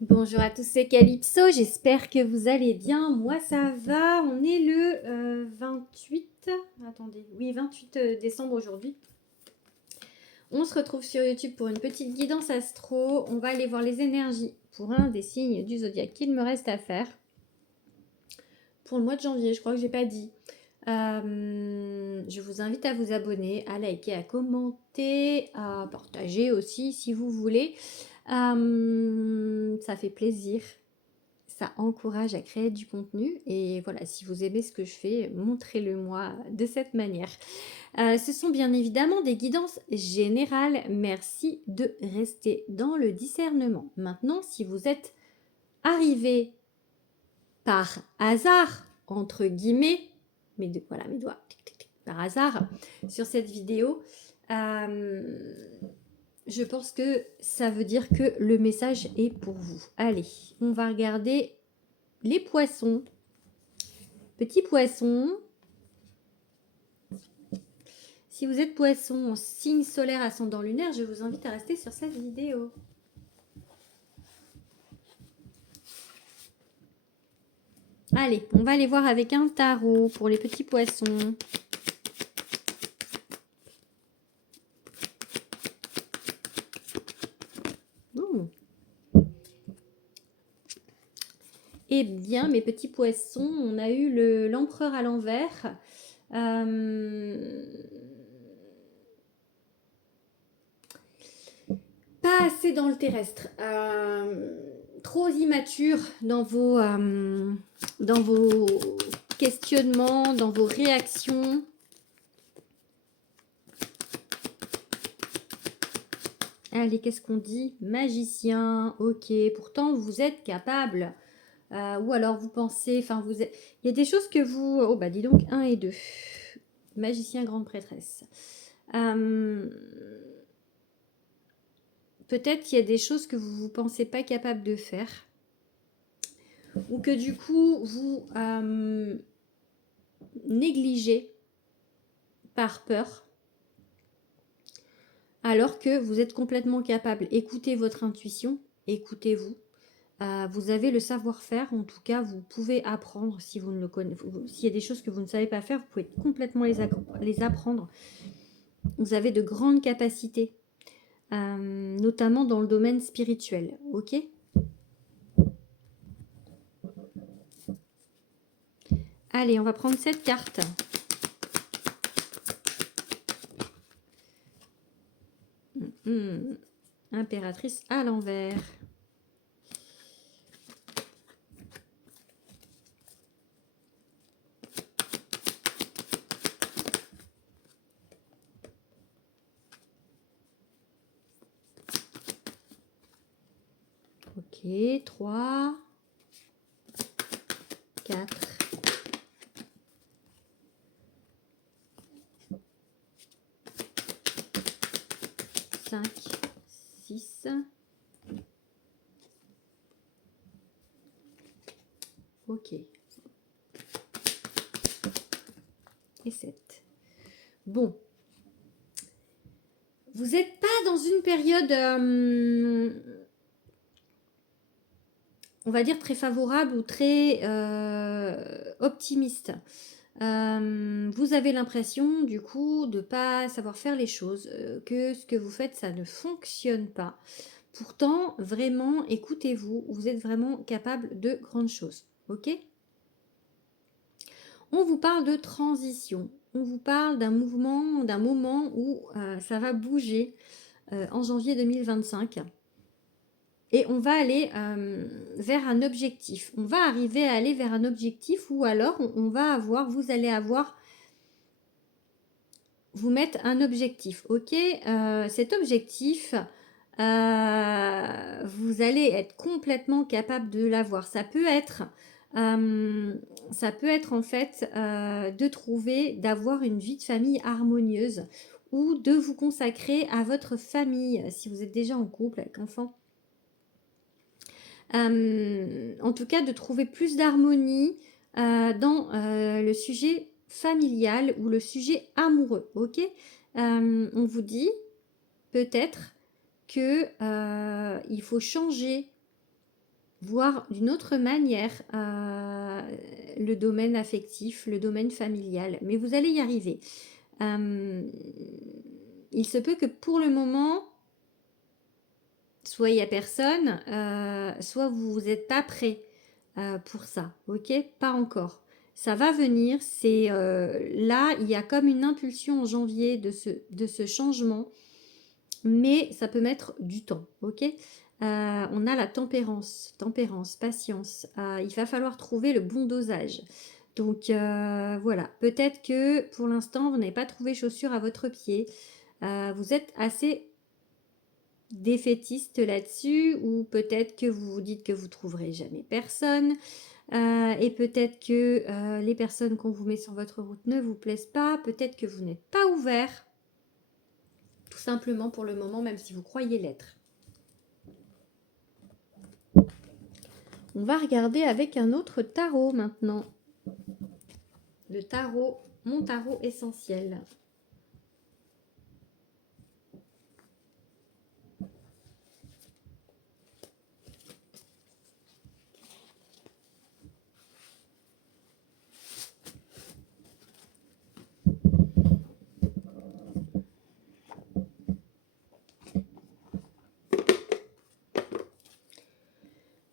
Bonjour à tous, c'est Calypso, j'espère que vous allez bien. Moi ça va, on est le 28, attendez, oui 28 décembre aujourd'hui. On se retrouve sur YouTube pour une petite guidance astro. On va aller voir les énergies pour un des signes du zodiaque qu'il me reste à faire. Pour le mois de janvier, je crois que j'ai pas dit. Je vous invite à vous abonner, à liker, à commenter, à partager aussi si vous voulez. Ça fait plaisir. Ça encourage à créer du contenu et voilà, si vous aimez ce que je fais, montrez-le moi de cette manière. Ce sont bien évidemment des guidances générales. Merci de rester dans le discernement. Maintenant, si vous êtes arrivé par hasard, entre guillemets, voilà mes doigts, par hasard, sur cette vidéo, je pense que ça veut dire que le message est pour vous. Allez, on va regarder les poissons. Petits poissons. Si vous êtes poisson en signe solaire ascendant lunaire, je vous invite à rester sur cette vidéo. Allez, on va aller voir avec un tarot pour les petits poissons. Oh. Eh bien, mes petits poissons, on a eu l'empereur à l'envers. Pas assez dans le terrestre. Trop immature dans vos questionnements, dans vos réactions. Allez, qu'est-ce qu'on dit? Magicien, ok. Pourtant, vous êtes capable. Ou alors, vous pensez... Enfin, il y a des choses que vous... Oh, bah dis donc, 1 et 2. Magicien, grande prêtresse. Peut-être qu'il y a des choses que vous ne pensez pas capable de faire. Ou que du coup, vous négligez par peur. Alors que vous êtes complètement capable. Écoutez votre intuition, écoutez-vous. Vous avez le savoir-faire, en tout cas, vous pouvez apprendre si vous ne le connaissez. S'il y a des choses que vous ne savez pas faire, vous pouvez complètement les apprendre. Vous avez de grandes capacités, notamment dans le domaine spirituel. Ok ? Allez, on va prendre cette carte. Impératrice à l'envers. Ok, 3, 4, 5, 6. Ok. Et 7. Bon. Vous n'êtes pas dans une période, on va dire, très favorable ou très optimiste. Vous avez l'impression, du coup, de ne pas savoir faire les choses, que ce que vous faites, ça ne fonctionne pas. Pourtant, vraiment, écoutez-vous, vous êtes vraiment capable de grandes choses. Ok ? On vous parle de transition. On vous parle d'un mouvement, d'un moment où ça va bouger en janvier 2025. Et on va aller vers un objectif. On va arriver à aller vers un objectif ou alors on va avoir, vous allez avoir, vous mettre un objectif. Ok, cet objectif, vous allez être complètement capable de l'avoir. Ça peut être en fait de trouver, d'avoir une vie de famille harmonieuse ou de vous consacrer à votre famille si vous êtes déjà en couple avec enfants. En tout cas, de trouver plus d'harmonie dans le sujet familial ou le sujet amoureux. Ok, on vous dit peut-être que il faut changer voir d'une autre manière le domaine affectif, le domaine familial. Mais vous allez y arriver. Il se peut que pour le moment, soit il n'y a personne, soit vous n'êtes pas prêt pour ça, ok? Pas encore. Ça va venir, c'est là, il y a comme une impulsion en janvier de ce changement, mais ça peut mettre du temps, ok? On a la tempérance, patience. Il va falloir trouver le bon dosage. Donc voilà, peut-être que pour l'instant, vous n'avez pas trouvé chaussure à votre pied. Vous êtes assez défaitiste là-dessus, ou peut-être que vous vous dites que vous trouverez jamais personne, et peut-être que les personnes qu'on vous met sur votre route ne vous plaisent pas, peut-être que vous n'êtes pas ouvert, tout simplement pour le moment, même si vous croyez l'être. On va regarder avec un autre tarot maintenant. Le tarot, mon tarot essentiel.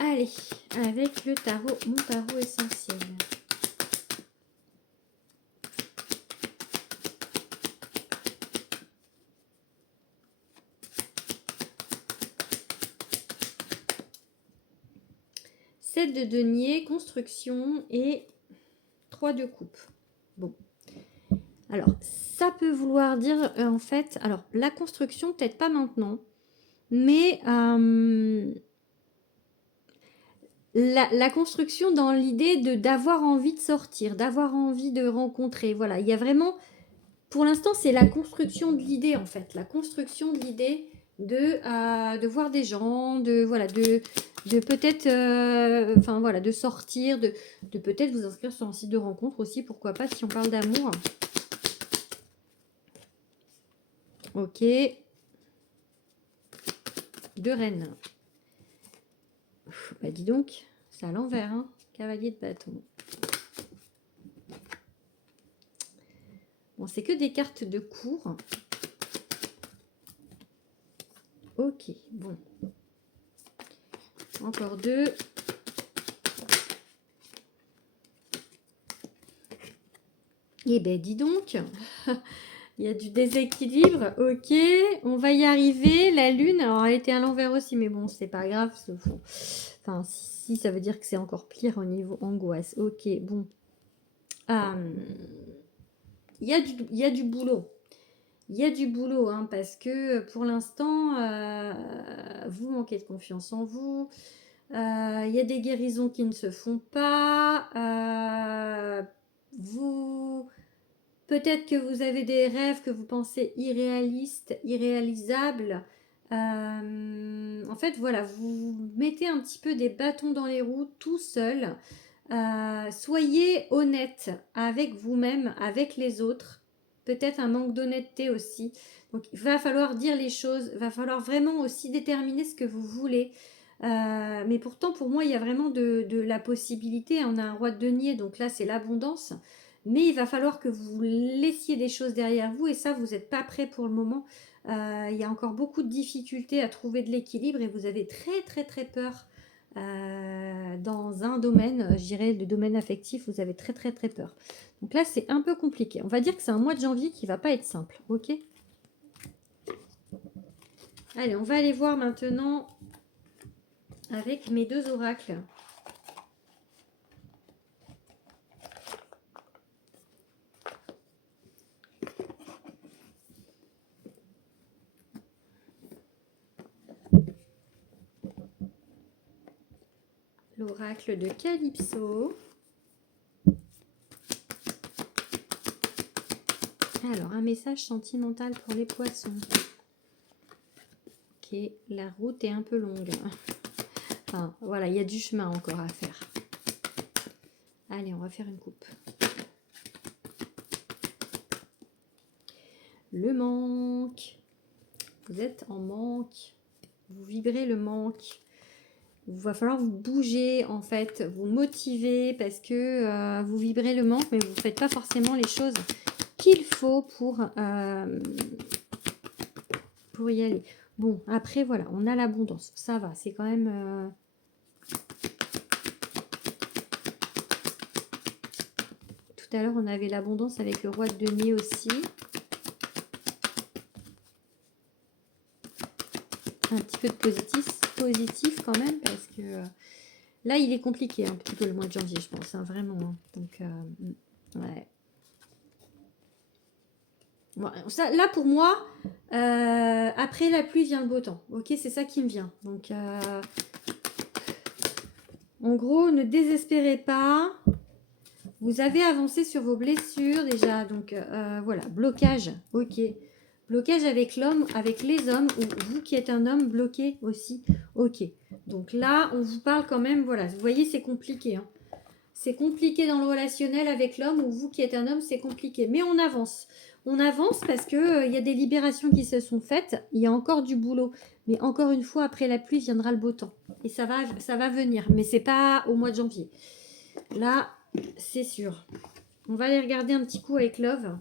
Allez, avec le tarot, mon tarot essentiel. Sept de denier, construction et 3 de coupe. Bon. Alors, ça peut vouloir dire, en fait, alors, la construction, peut-être pas maintenant, mais la construction dans l'idée d'avoir envie de sortir, d'avoir envie de rencontrer. Voilà, il y a vraiment, pour l'instant, c'est la construction de l'idée, en fait. La construction de l'idée de voir des gens, voilà, de peut-être, enfin voilà, de sortir, de peut-être vous inscrire sur un site de rencontre aussi, pourquoi pas, si on parle d'amour. Ok. De reine. Bah dis donc, c'est à l'envers, hein. Cavalier de bâton. Bon, c'est que des cartes de cours. Ok, bon. Encore 2. Eh ben dis donc, il y a du déséquilibre. Ok, on va y arriver. La lune, alors elle était à l'envers aussi, mais bon, c'est pas grave. Enfin, si, ça veut dire que c'est encore pire au niveau angoisse. Ok, bon. Il y a du boulot. Il y a du boulot, hein, parce que pour l'instant, vous manquez de confiance en vous. Il y a des guérisons qui ne se font pas. Peut-être que vous avez des rêves que vous pensez irréalistes, irréalisables. En fait, voilà, vous mettez un petit peu des bâtons dans les roues tout seul. Soyez honnête avec vous-même, avec les autres. Peut-être un manque d'honnêteté aussi. Donc, il va falloir dire les choses. Il va falloir vraiment aussi déterminer ce que vous voulez. Mais pourtant, pour moi, il y a vraiment de la possibilité. On a un roi de denier, donc là, c'est l'abondance. Mais il va falloir que vous laissiez des choses derrière vous. Et ça, vous n'êtes pas prêt pour le moment. Il y a encore beaucoup de difficultés à trouver de l'équilibre. Et vous avez très, très, très peur. Dans un domaine, je dirais le domaine affectif, vous avez très très très peur. Donc là, c'est un peu compliqué. On va dire que c'est un mois de janvier qui va pas être simple, ok? Allez, on va aller voir maintenant avec mes 2 oracles. L'oracle de Calypso. Alors, un message sentimental pour les poissons. Ok, la route est un peu longue. Enfin, voilà, il y a du chemin encore à faire. Allez, on va faire une coupe. Le manque. Vous êtes en manque. Vous vibrez le manque. Il va falloir vous bouger, en fait, vous motiver parce que vous vibrez le manque, mais vous ne faites pas forcément les choses qu'il faut pour y aller. Bon, après, voilà, on a l'abondance. Ça va, c'est quand même... Tout à l'heure, on avait l'abondance avec le roi de denier aussi. Un petit peu de positif quand même, parce que là, il est compliqué un petit peu le mois de janvier, je pense, hein, vraiment. Hein. Donc, ouais. Bon, ça, là, pour moi, après la pluie vient le beau temps. Ok, c'est ça qui me vient. Donc, en gros, ne désespérez pas. Vous avez avancé sur vos blessures déjà. Donc, voilà, blocage. Ok. Blocage avec l'homme, avec les hommes, ou vous qui êtes un homme bloqué aussi. Ok. Donc là, on vous parle quand même, voilà. Vous voyez, c'est compliqué. Hein. C'est compliqué dans le relationnel avec l'homme, ou vous qui êtes un homme, c'est compliqué. Mais on avance. On avance parce que il y a des libérations qui se sont faites. Il y a encore du boulot. Mais encore une fois, après la pluie, viendra le beau temps. Et ça va venir. Mais c'est pas au mois de janvier. Là, c'est sûr. On va aller regarder un petit coup avec Love.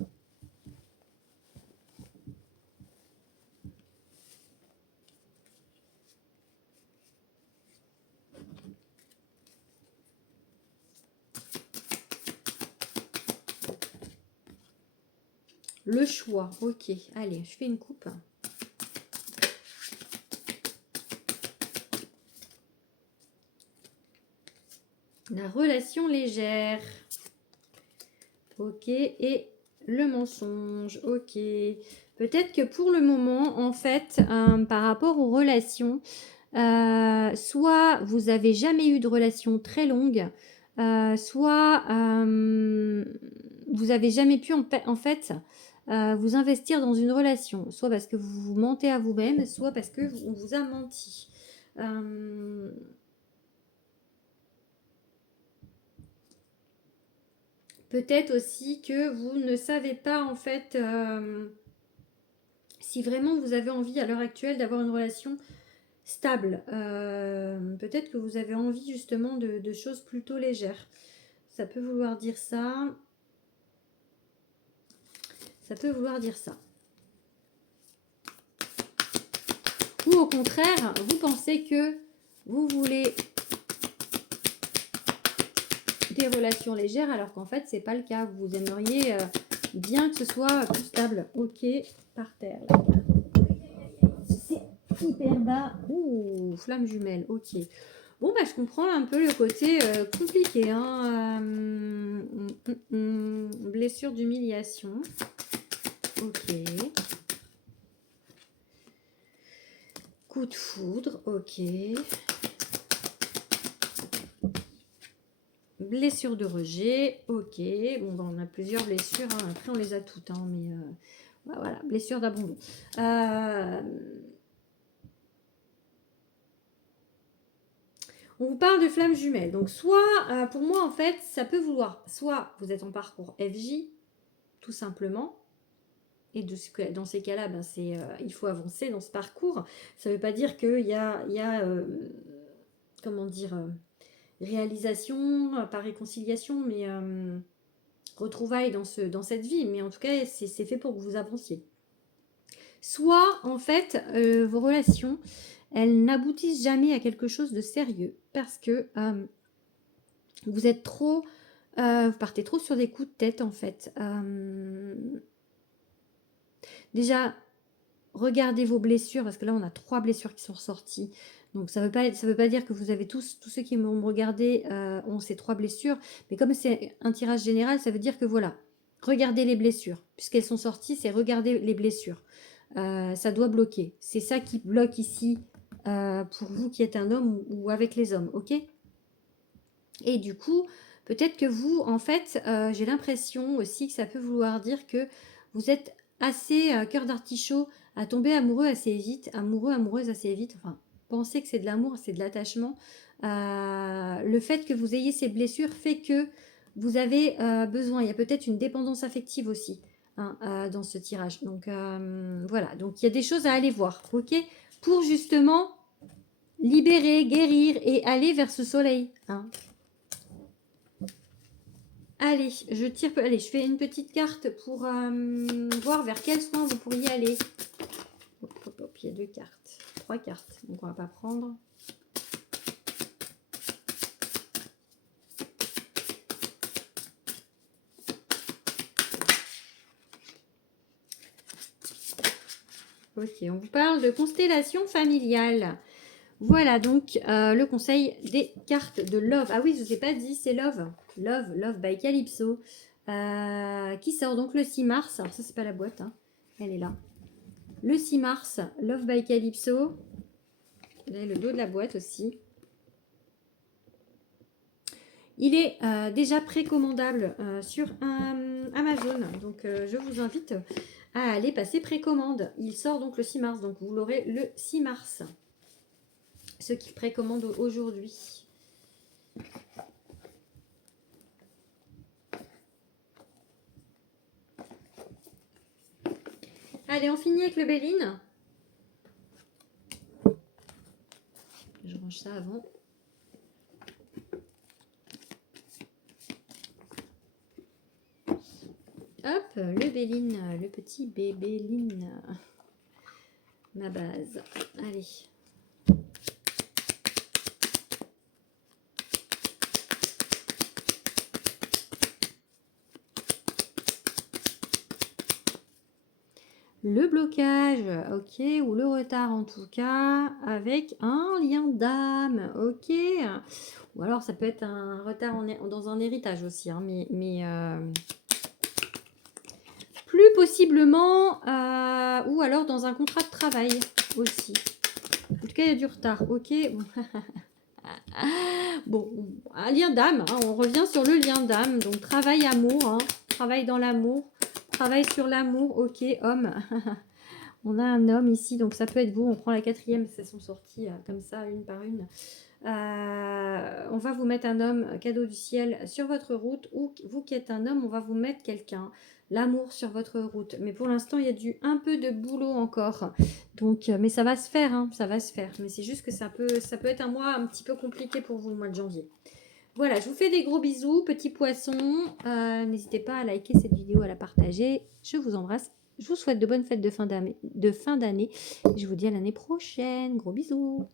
Le choix, ok. Allez, je fais une coupe. La relation légère. Ok. Et le mensonge. Ok. Peut-être que pour le moment, en fait, par rapport aux relations, soit vous avez jamais eu de relation très longue, soit vous avez jamais pu en fait vous investir dans une relation, soit parce que vous vous mentez à vous-même, soit parce que on vous a menti. Peut-être aussi que vous ne savez pas en fait si vraiment vous avez envie à l'heure actuelle d'avoir une relation stable. Peut-être que vous avez envie justement de choses plutôt légères. Ça peut vouloir dire ça. Ça peut vouloir dire ça. Ou au contraire, vous pensez que vous voulez des relations légères alors qu'en fait, c'est pas le cas. Vous aimeriez bien que ce soit plus stable. Ok, par terre. C'est hyper bas. Ouh, flamme jumelle. Ok. Bon, bah, je comprends un peu le côté compliqué. Hein. Blessure d'humiliation. Ok. Coup de foudre. Ok. Blessure de rejet. Ok. Bon, bah, on a plusieurs blessures. Hein. Après, on les a toutes. Hein, mais bah, voilà. Blessure d'abandon. On vous parle de flammes jumelles. Donc, soit, pour moi, en fait, ça peut vouloir, soit vous êtes en parcours FJ, tout simplement. Et dans ces cas-là, ben il faut avancer dans ce parcours. Ça ne veut pas dire qu'il y a comment dire, réalisation, pas réconciliation, mais retrouvailles dans cette vie. Mais en tout cas, c'est fait pour que vous avanciez. Soit, en fait, vos relations, elles n'aboutissent jamais à quelque chose de sérieux parce que vous êtes trop... vous partez trop sur des coups de tête, en fait. Déjà, regardez vos blessures, parce que là, on a 3 blessures qui sont ressorties. Donc, ça veut pas dire que vous avez tous ceux qui m'ont regardé ont ces 3 blessures. Mais comme c'est un tirage général, ça veut dire que voilà, regardez les blessures. Puisqu'elles sont sorties, c'est regarder les blessures. Ça doit bloquer. C'est ça qui bloque ici pour vous qui êtes un homme ou avec les hommes, ok? Et du coup, peut-être que vous, en fait, j'ai l'impression aussi que ça peut vouloir dire que vous êtes assez cœur d'artichaut à tomber amoureux assez vite, amoureuse assez vite. Enfin, pensez que c'est de l'amour, c'est de l'attachement. Le fait que vous ayez ces blessures fait que vous avez besoin. Il y a peut-être une dépendance affective aussi hein, dans ce tirage. Donc voilà. Donc il y a des choses à aller voir, ok? Pour justement libérer, guérir et aller vers ce soleil. Hein. Allez, je tire. Allez, je fais une petite carte pour voir vers quel soin vous pourriez aller. Hop, hop, hop, il y a 2 cartes. 3 cartes. Donc on va pas prendre. Ok, on vous parle de constellation familiale. Voilà donc le conseil des cartes de Love. Ah oui, je ne vous ai pas dit, c'est Love. Love by Calypso. Qui sort donc le 6 mars. Alors ça, c'est pas la boîte, hein. Elle est là. Le 6 mars, Love by Calypso. Là, le dos de la boîte aussi. Il est déjà précommandable sur Amazon. Donc je vous invite à aller passer précommande. Il sort donc le 6 mars. Donc vous l'aurez le 6 mars. Ceux qui précommandent aujourd'hui. Allez, on finit avec le Béline. Je range ça avant. Hop, le Béline, le petit bébéline. Ma base. Allez. Le blocage, ok, ou le retard en tout cas, avec un lien d'âme, ok. Ou alors ça peut être un retard dans un héritage aussi, hein, mais plus possiblement, ou alors dans un contrat de travail aussi. En tout cas, il y a du retard, ok. Bon, un lien d'âme, hein, on revient sur le lien d'âme, donc travail amour, hein, travail dans l'amour, travail sur l'amour, ok, homme. On a un homme ici, donc ça peut être vous. On prend la 4e, elles sont sorties comme ça, une par une. On va vous mettre un homme, cadeau du ciel, sur votre route. Ou vous qui êtes un homme, on va vous mettre quelqu'un. L'amour sur votre route. Mais pour l'instant, il y a un peu de boulot encore. Donc, mais ça va se faire, hein, ça va se faire. Mais c'est juste que ça peut être un mois un petit peu compliqué pour vous, le mois de janvier. Voilà, je vous fais des gros bisous, petits poissons. N'hésitez pas à liker cette vidéo, à la partager. Je vous embrasse. Je vous souhaite de bonnes fêtes de fin d'année. Je vous dis à l'année prochaine. Gros bisous.